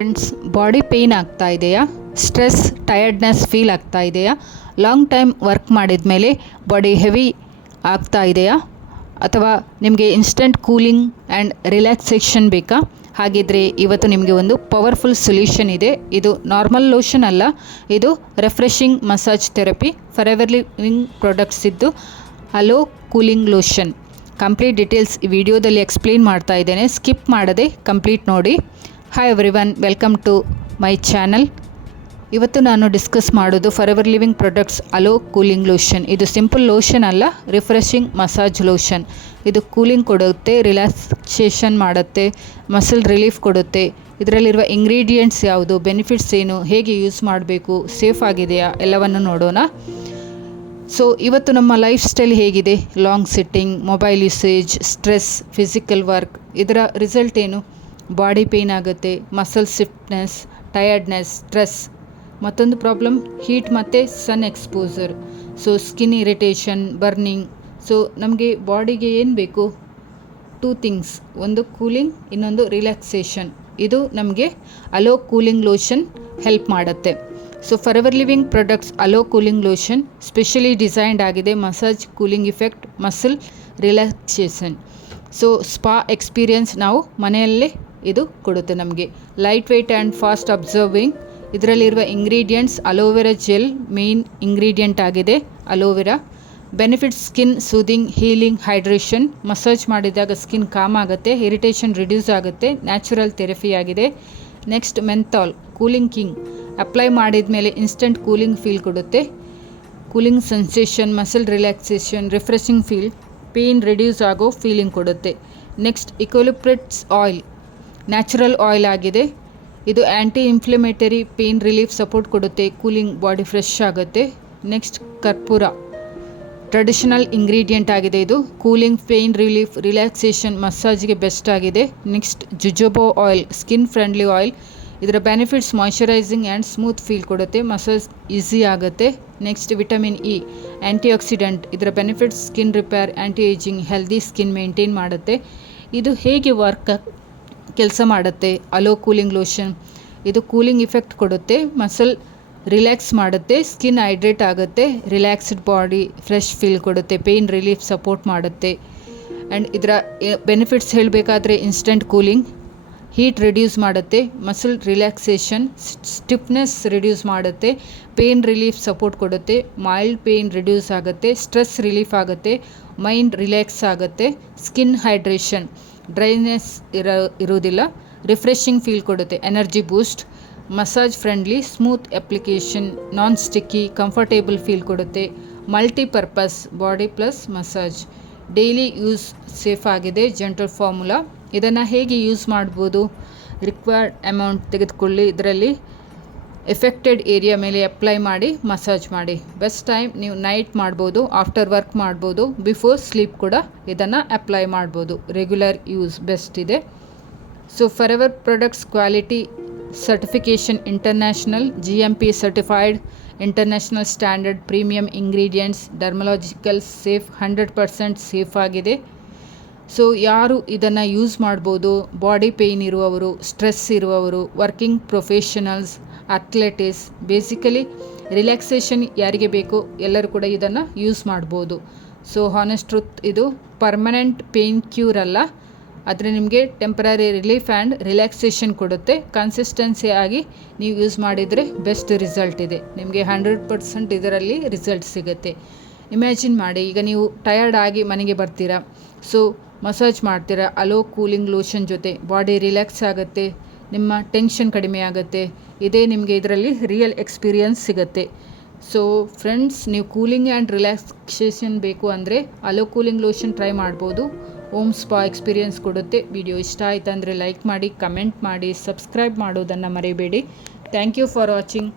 Friends, body pain ಆಗ್ತಾ ಇದೆಯಾ? Stress, tiredness feel ಆಗ್ತಾ ಇದೆಯಾ? ಲಾಂಗ್ ಟೈಮ್ ವರ್ಕ್ ಮಾಡಿದ ಮೇಲೆ ಬಾಡಿ ಹೆವಿ ಆಗ್ತಾ ಇದೆಯಾ? ಅಥವಾ ನಿಮಗೆ ಇನ್ಸ್ಟೆಂಟ್ ಕೂಲಿಂಗ್ ಆ್ಯಂಡ್ ರಿಲ್ಯಾಕ್ಸೇಷನ್ ಬೇಕಾ? ಹಾಗಿದ್ರೆ ಇವತ್ತು ನಿಮಗೆ ಒಂದು ಪವರ್ಫುಲ್ ಸೊಲ್ಯೂಷನ್ ಇದೆ. ಇದು ನಾರ್ಮಲ್ ಲೋಷನ್ ಅಲ್ಲ, ಇದು refreshing massage therapy Forever Living Products ಇದ್ದು aloe cooling lotion. Complete details ಈ ವಿಡಿಯೋದಲ್ಲಿ ಎಕ್ಸ್ಪ್ಲೇನ್ ಮಾಡ್ತಾ ಇದ್ದೇನೆ, ಸ್ಕಿಪ್ ಮಾಡದೆ ಕಂಪ್ಲೀಟ್ ನೋಡಿ. Hi everyone, welcome to my channel. ಇವತ್ತು ನಾನು ಡಿಸ್ಕಸ್ ಮಾಡೋದು Forever Living Products aloe cooling lotion. ಇದು ಸಿಂಪಲ್ ಲೋಷನ್ ಅಲ್ಲ, ರಿಫ್ರೆಶಿಂಗ್ ಮಸಾಜ್ ಲೋಷನ್. ಇದು ಕೂಲಿಂಗ್ ಕೊಡುತ್ತೆ, ರಿಲ್ಯಾಕ್ಸೇಷನ್ ಮಾಡುತ್ತೆ, ಮಸಲ್ ರಿಲೀಫ್ ಕೊಡುತ್ತೆ. ಇದರಲ್ಲಿರುವ ಇಂಗ್ರೀಡಿಯೆಂಟ್ಸ್ ಯಾವುದು, ಬೆನಿಫಿಟ್ಸ್ ಏನು, ಹೇಗೆ ಯೂಸ್ ಮಾಡಬೇಕು, ಸೇಫ್ ಆಗಿದೆಯಾ, ಎಲ್ಲವನ್ನು ನೋಡೋಣ. ಸೊ ಇವತ್ತು ನಮ್ಮ ಲೈಫ್ ಸ್ಟೈಲ್ ಹೇಗಿದೆ? Long sitting, mobile usage, stress, physical work, ಇದರ ರಿಸಲ್ಟ್ ಏನು? ಬಾಡಿ ಪೇಯ್ನ್ ಆಗುತ್ತೆ, ಮಸಲ್ ಸ್ಟಿಫ್ನೆಸ್, ಟಯರ್ಡ್ನೆಸ್, ಸ್ಟ್ರೆಸ್. ಮತ್ತೊಂದು ಪ್ರಾಬ್ಲಮ್ ಹೀಟ್ ಮತ್ತು sun exposure. So skin irritation, burning. So ನಮಗೆ ಬಾಡಿಗೆ ಏನು ಬೇಕು? 2 ಥಿಂಗ್ಸ್, ಒಂದು ಕೂಲಿಂಗ್, ಇನ್ನೊಂದು ರಿಲ್ಯಾಕ್ಸೇಷನ್. ಇದು ನಮಗೆ ಅಲೋ ಕೂಲಿಂಗ್ ಲೋಷನ್ ಹೆಲ್ಪ್ ಮಾಡುತ್ತೆ. So Forever Living Products aloe cooling lotion specially designed ಆಗಿದೆ massage cooling effect, muscle relaxation. So spa experience ನಾವು ಮನೆಯಲ್ಲೇ ಇದು ಕೊಡುತ್ತೆ ನಮಗೆ. Lightweight and fast absorbing. ಇದರಲ್ಲಿರುವ ingredients aloe vera gel main ingredient ಆಗಿದೆ, aloe vera. Benefits skin soothing, healing, hydration. Massage ಮಾಡಿದಾಗ skin calm ಆಗುತ್ತೆ, ಇರಿಟೇಷನ್ ರಿಡ್ಯೂಸ್ ಆಗುತ್ತೆ, ನ್ಯಾಚುರಲ್ ಥೆರಪಿ ಆಗಿದೆ. Next menthol cooling king. Apply ಮಾಡಿದ ಮೇಲೆ ಇನ್ಸ್ಟೆಂಟ್ ಕೂಲಿಂಗ್ ಫೀಲ್ ಕೊಡುತ್ತೆ, cooling sensation, muscle relaxation, refreshing feel, pain reduce ಆಗೋ feeling ಕೊಡುತ್ತೆ. Next eucalyptus oil, natural oil ಆಗಿದೆ. ಇದು anti inflammatory, pain relief support ಕೊಡುತ್ತೆ, ಕೂಲಿಂಗ್, ಬಾಡಿ ಫ್ರೆಶ್ ಆಗುತ್ತೆ. ನೆಕ್ಸ್ಟ್ ಕರ್ಪೂರ, ಟ್ರೆಡಿಷನಲ್ ಇಂಗ್ರೀಡಿಯೆಂಟ್ ಆಗಿದೆ. ಇದು ಕೂಲಿಂಗ್, ಪೇಯ್ನ್ ರಿಲೀಫ್, ರಿಲ್ಯಾಕ್ಸೇಷನ್, ಮಸಾಜ್ಗೆ ಬೆಸ್ಟ್ ಆಗಿದೆ. Next jojoba oil, skin friendly oil. ಇದರ benefits moisturising and smooth feel ಕೊಡುತ್ತೆ, ಮಸಾಜ್ ಈಸಿ ಆಗುತ್ತೆ. Next vitamin E, anti oxidant. ಇದರ benefits skin repair, anti ageing, healthy skin maintain ಮಾಡುತ್ತೆ. ಇದು ಹೇಗೆ ಕೆಲಸ ಮಾಡುತ್ತೆ? ಅಲೋ ಕೂಲಿಂಗ್ ಲೋಷನ್ ಇದು ಕೂಲಿಂಗ್ ಇಫೆಕ್ಟ್ ಕೊಡುತ್ತೆ, ಮಸಲ್ ರಿಲ್ಯಾಕ್ಸ್ ಮಾಡುತ್ತೆ, ಸ್ಕಿನ್ ಹೈಡ್ರೇಟ್ ಆಗುತ್ತೆ, ರಿಲ್ಯಾಕ್ಸ್ಡ್ ಬಾಡಿ ಫ್ರೆಶ್ ಫೀಲ್ ಕೊಡುತ್ತೆ, ಪೇಯ್ನ್ ರಿಲೀಫ್ ಸಪೋರ್ಟ್ ಮಾಡುತ್ತೆ. ಆ್ಯಂಡ್ ಇದರ ಬೆನಿಫಿಟ್ಸ್ ಹೇಳಬೇಕಾದ್ರೆ ಇನ್ಸ್ಟೆಂಟ್ ಕೂಲಿಂಗ್, ಹೀಟ್ ರಿಡ್ಯೂಸ್ ಮಾಡುತ್ತೆ, ಮಸಲ್ ರಿಲ್ಯಾಕ್ಸೇಷನ್, ಸ್ಟಿಫ್ನೆಸ್ ರಿಡ್ಯೂಸ್ ಮಾಡುತ್ತೆ, ಪೇಯ್ನ್ ರಿಲೀಫ್ ಸಪೋರ್ಟ್ ಕೊಡುತ್ತೆ, ಮೈಲ್ಡ್ ಪೇಯ್ನ್ ರಿಡ್ಯೂಸ್ ಆಗುತ್ತೆ, ಸ್ಟ್ರೆಸ್ ರಿಲೀಫ್ ಆಗುತ್ತೆ, ಮೈಂಡ್ ರಿಲ್ಯಾಕ್ಸ್ ಆಗುತ್ತೆ, ಸ್ಕಿನ್ ಹೈಡ್ರೇಷನ್, ಡ್ರೈನೆಸ್ ಇರೋದಿಲ್ಲ, ರಿಫ್ರೆಶಿಂಗ್ ಫೀಲ್ ಕೊಡುತ್ತೆ, energy boost, massage friendly, smooth application, non sticky, comfortable feel ಕೊಡುತ್ತೆ, multipurpose, body plus massage, daily use safe ಆಗಿದೆ, gentle formula. ಇದನ್ನು ಹೇಗೆ use ಮಾಡ್ಬೋದು? ರಿಕ್ವೈರ್ಡ್ ಅಮೌಂಟ್ ತೆಗೆದುಕೊಳ್ಳಿ, ಇದರಲ್ಲಿ ಎಫೆಕ್ಟೆಡ್ ಏರಿಯಾ ಮೇಲೆ ಅಪ್ಲೈ ಮಾಡಿ ಮಸಾಜ್ ಮಾಡಿ. ಬೆಸ್ಟ್ ಟೈಮ್ ನೀವು ನೈಟ್ ಮಾಡ್ಬೋದು, ಆಫ್ಟರ್ ವರ್ಕ್ ಮಾಡ್ಬೋದು, ಬಿಫೋರ್ ಸ್ಲೀಪ್ ಕೂಡ ಇದನ್ನು ಅಪ್ಲೈ ಮಾಡ್ಬೋದು. ರೆಗ್ಯುಲರ್ ಯೂಸ್ ಬೆಸ್ಟ್ ಇದೆ. So Forever products quality certification international, GMP certified, international standard, premium ingredients, dermatological safe, 100% safe ಆಗಿದೆ. ಸೊ ಯಾರು ಇದನ್ನು ಯೂಸ್ ಮಾಡ್ಬೋದು? ಬಾಡಿ ಪೇಯ್ನ್ ಇರುವವರು, ಸ್ಟ್ರೆಸ್ ಇರುವವರು, ವರ್ಕಿಂಗ್ ಪ್ರೊಫೆಷನಲ್ಸ್, ಅಥ್ಲೆಟಿಸ್, ಬೇಸಿಕಲಿ ರಿಲ್ಯಾಕ್ಸೇಷನ್ ಯಾರಿಗೆ ಬೇಕು ಎಲ್ಲರೂ ಕೂಡ ಇದನ್ನು ಯೂಸ್ ಮಾಡ್ಬೋದು. ಸೊ ಹಾನೆಸ್ಟ್ ಟ್ರುತ್, ಇದು ಪರ್ಮನೆಂಟ್ ಪೇಯ್ನ್ ಕ್ಯೂರ್ ಅಲ್ಲ, ಆದರೆ ನಿಮಗೆ ಟೆಂಪರರಿ ರಿಲೀಫ್ ಆ್ಯಂಡ್ ರಿಲ್ಯಾಕ್ಸೇಷನ್ ಕೊಡುತ್ತೆ. ಕನ್ಸಿಸ್ಟೆನ್ಸಿ ಆಗಿ ನೀವು ಯೂಸ್ ಮಾಡಿದರೆ ಬೆಸ್ಟ್ ರಿಸಲ್ಟ್ ಇದೆ, ನಿಮಗೆ 100% ಇದರಲ್ಲಿ ರಿಸಲ್ಟ್ ಸಿಗುತ್ತೆ. ಇಮ್ಯಾಜಿನ್ ಮಾಡಿ, ಈಗ ನೀವು ಟಯರ್ಡ್ ಆಗಿ ಮನೆಗೆ ಬರ್ತೀರಾ, ಸೊ ಮಸಾಜ್ ಮಾಡ್ತೀರಾ, ಅಲೋ ಕೂಲಿಂಗ್ ಲೋಷನ್ ಜೊತೆ ಬಾಡಿ ರಿಲ್ಯಾಕ್ಸ್ ಆಗುತ್ತೆ, ನಿಮ್ಮ ಟೆನ್ಷನ್ ಕಡಿಮೆ ಆಗುತ್ತೆ. ಇದೇ ನಿಮಗೆ ಇದರಲ್ಲಿ ರಿಯಲ್ ಎಕ್ಸ್ಪೀರಿಯನ್ಸ್ ಸಿಗುತ್ತೆ. ಸೊ ಫ್ರೆಂಡ್ಸ್, ನೀವು ಕೂಲಿಂಗ್ ಆ್ಯಂಡ್ ರಿಲ್ಯಾಕ್ಸೇಷನ್ ಬೇಕು ಅಂದರೆ ಅಲೋ ಕೂಲಿಂಗ್ ಲೋಷನ್ ಟ್ರೈ ಮಾಡ್ಬೋದು. ಓಮ್ ಸ್ಪಾ ಎಕ್ಸ್ಪೀರಿಯನ್ಸ್ ಕೊಡುತ್ತೆ. ವಿಡಿಯೋ ಇಷ್ಟ ಆಯ್ತು ಅಂದರೆ ಲೈಕ್ ಮಾಡಿ, ಕಮೆಂಟ್ ಮಾಡಿ, ಸಬ್ಸ್ಕ್ರೈಬ್ ಮಾಡೋದನ್ನು ಮರಿಬೇಡಿ. Thank you for watching.